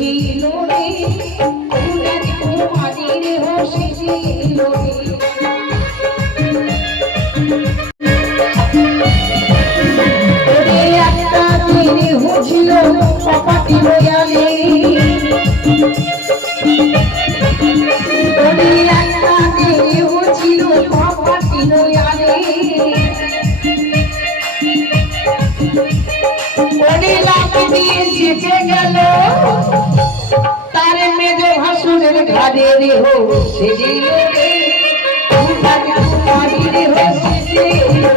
ছিল রে কুমারীর হসি ছিল রে একটা দিনে হছিল কপাটি রয়ালে একটা দিনে হছিল কপাটি রয়ালে জিতে গেল তারে মেজে ভাসুরের ঘাড়ে রে হো সেদিল রে কুমারী রে হো সেদিল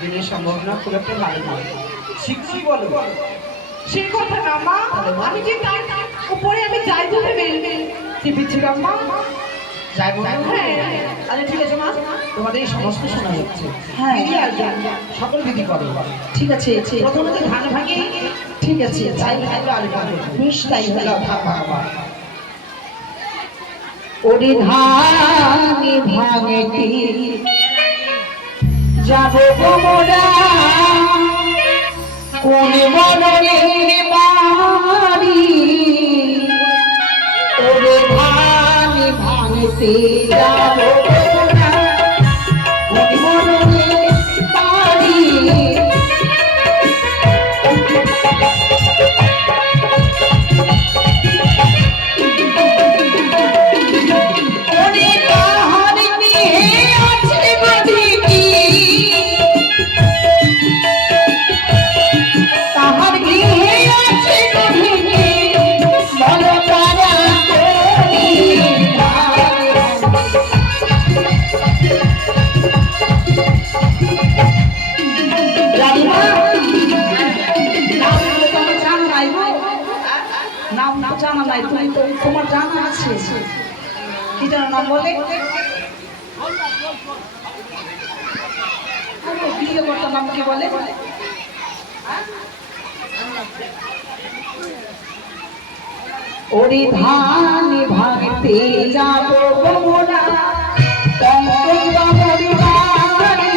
দিনের সম্ভাবনা খুব একটা ভালো নয়, শীঘ্রই বলো। সেই কথা না মা, আমি যে তার উপরে আমি যাই বলে চেপেছিলাম মা। যাই বলো? হ্যাঁ। আচ্ছা ঠিক আছে মা, তোমাদের এই সমস্ত শোনা যাচ্ছে। হ্যাঁ। বিধি আর সকল বিধি করো। ঠিক আছে, প্রথমে তো ধান ভাঙি। ঠিক আছে, চাই ভাঙলে আলু ভাঙবে, বেশ তাই হলো। ধান ভাঙবা। ওরে ধানি ভাঙে যাব গোমরা কোন বনের বাড়ি ওরে ধানি ভাঙতে যাব গোমরা কোন বনের বাড়ি জানা নাই, তুমি তো তোমার জানা আছে। কি জানো নাম বলে? বিয়ে করতাম নাম কি বলে? ওরে ধান ভাঙতে যাব গোমরা পঙ্কজ বাবুর বাড়ি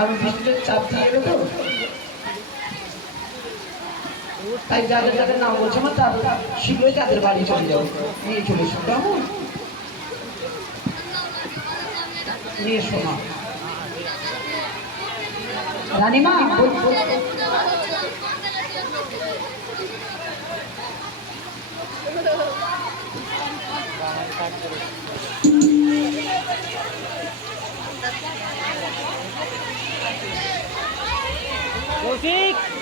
আমি বৃষ্টির চাপ দিয়ে এলো তো, তাই যাদের যাদের নাম বলছে আমার তারা শীঘ্রই তাদের বাড়ি চলে যাবো, নিয়ে চলে এসো। কেমন নিয়ে শোনা রানীমা Musik!